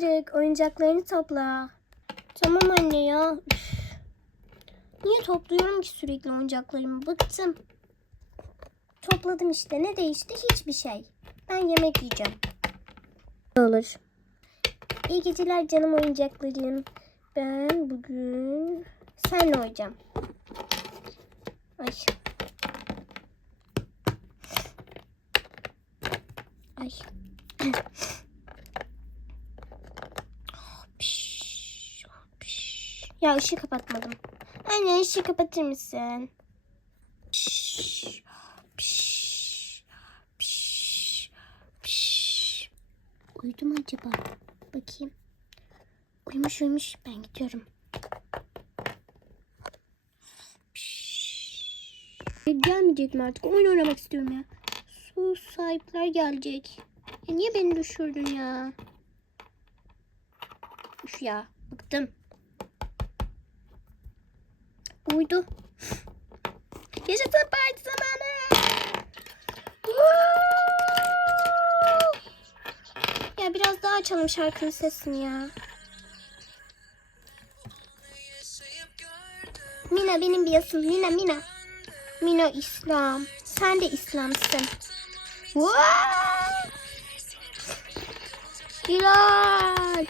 Tarık oyuncaklarını topla. Tamam anne ya. Üf. Niye topluyorum ki sürekli oyuncaklarımı? Bıktım. Topladım işte. Ne değişti? Hiçbir şey. Ben yemek yiyeceğim. Olur. İyi geceler canım oyuncaklarım. Ben bugün senle oynayacağım. Ay. Ay. Piş, piş. Ya ışığı kapatmadım. Anne ışığı kapatır mısın? Uyudu mu acaba? Bakayım. Uyumuş uyumuş. Ben gidiyorum. Gelmeyecek mi artık? Oyun oynamak istiyorum ya. Su sahipler gelecek. Ya niye beni düşürdün ya? Üf ya. Bıktım. Uydu. Yaşasın parti zamanı. Ya biraz daha açalım şarkının sesini ya. Mina benim bir yasım. Mina Mina. Mina İslam. Sen de İslamsın. Hilal.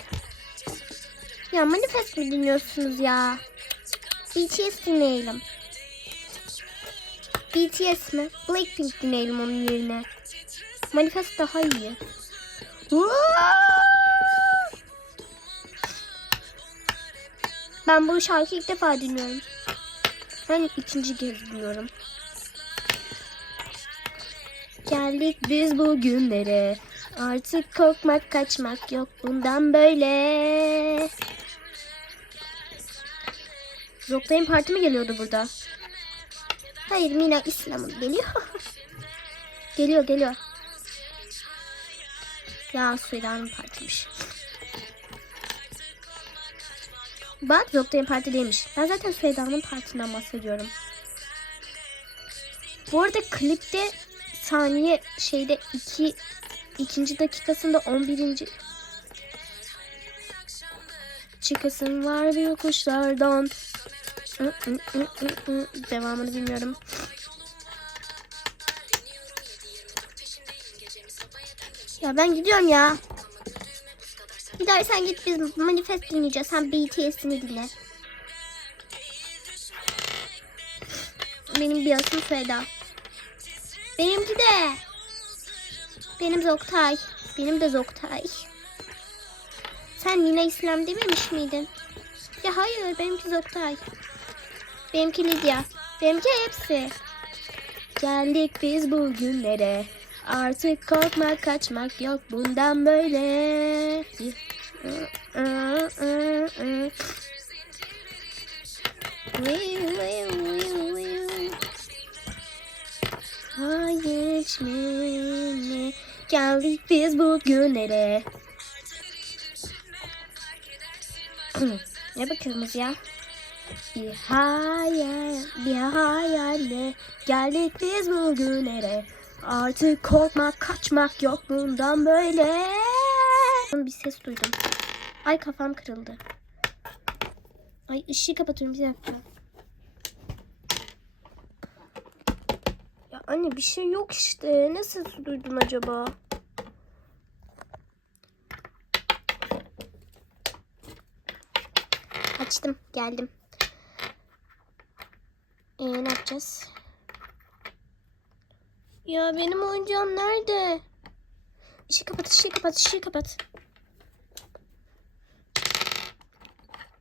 Ya manifest mi dinliyorsunuz ya? BTS dinleyelim. BTS mi? Blackpink dinleyelim onun yerine. Manifest daha iyi. Ben bu şarkıyı ilk defa dinliyorum. Ben ikinci kez dinliyorum. Geldik biz bugünlere. Artık korkmak kaçmak yok bundan böyle. Zoktay'ın parti mi geliyordu burada? Hayır Mina İslam'ın geliyor. geliyor geliyor. Ya Süheyla'nın partiymiş. Bak Zoktay'ın parti değilmiş. Ben zaten Süheyla'nın partisinden bahsediyorum. Bu arada klipte saniye şeyde iki ikinci dakikasında 11. Çıkasın var bir yokuşlardan. Devamını bilmiyorum. Ya ben gidiyorum ya. Gidersen git biz manifest dinleyeceğiz. Sen BTS'ini dinle. Benim bir asım Feda. Benimki de. Benim Zoktay. Benim de Zoktay. Sen yine İslam dememiş miydin? Ya hayır benimki Zoktay. Benimki Lidya. Benimki hepsi. Geldik biz bugünlere. Artık korkmak kaçmak yok bundan böyle. İçmene geldik biz bugünlere. ne bakıyorsunuz ya? Bir hayal, bir hayalle geldik biz bugünlere. Artık korkmak, kaçmak yok bundan böyle. Bir ses duydum. Ay kafam kırıldı. Ay ışığı kapatıyorum bir dakika. Ya anne bir şey yok işte. Ne ses duydum acaba? Açtım, geldim. Ee, ne yapacağız? Ya benim oyuncağım nerede? Işığı kapat, ışığı kapat, ışığı kapat.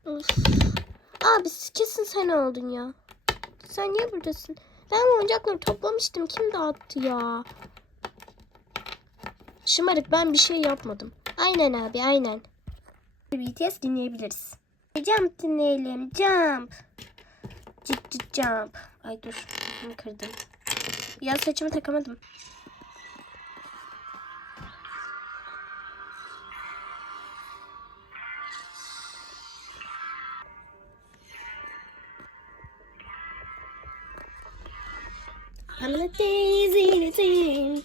Of. Abi kesin sen oldun ya. Sen niye buradasın? Ben oyuncakları toplamıştım. Kim dağıttı ya? Şımarık ben bir şey yapmadım. Aynen abi aynen. BTS dinleyebiliriz. Jump dinleyelim. Jump. Cık cık jump. Ay dur. Bunu kırdım. Ya saçımı takamadım. I'm a daisy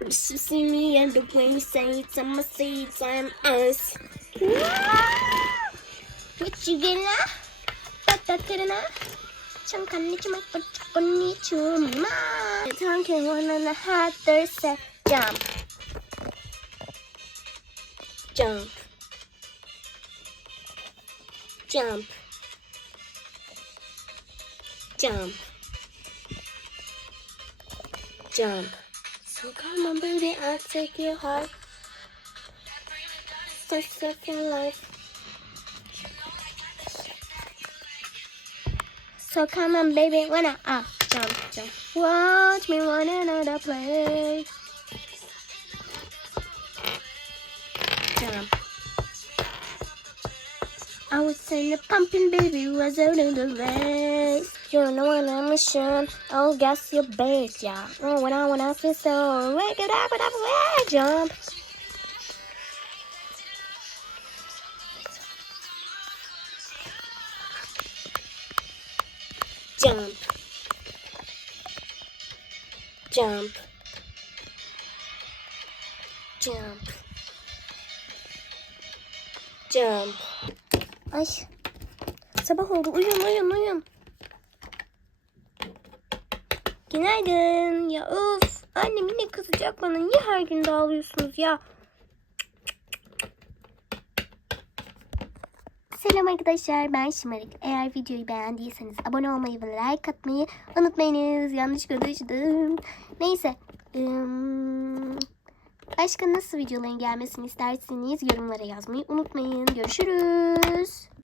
You should see me and the way you say it, I'ma say it, I'm us. What you gonna? 따따따르나? 잠깐 잊지 말고 조금 잊지마. Talking one and a half, 둘, 셋, jump. Jump. Jump. Jump. Jump. So come on, baby, I'll take your heart. Search of your life. So come on, baby, I up, jump, jump. Watch me run another play. Jump. I was in the pumping, baby, was out in the race. You know when I'm mission, I'll oh, guess your base, yeah. Oh, when I I feel so, wake it up, up, way, jump. Jump. Jump. Jump. Jump. Ay. Sabah oldu. Uyun uyun uyun. Günaydın. Ya of. Annem yine kızacak bana. Niye her gün dağılıyorsunuz ya? Selam arkadaşlar ben Şımarık. Eğer videoyu beğendiyseniz abone olmayı ve like atmayı unutmayınız. Yanlış konuştum. Neyse. Başka nasıl videoların gelmesini isterseniz yorumlara yazmayı unutmayın. Görüşürüz.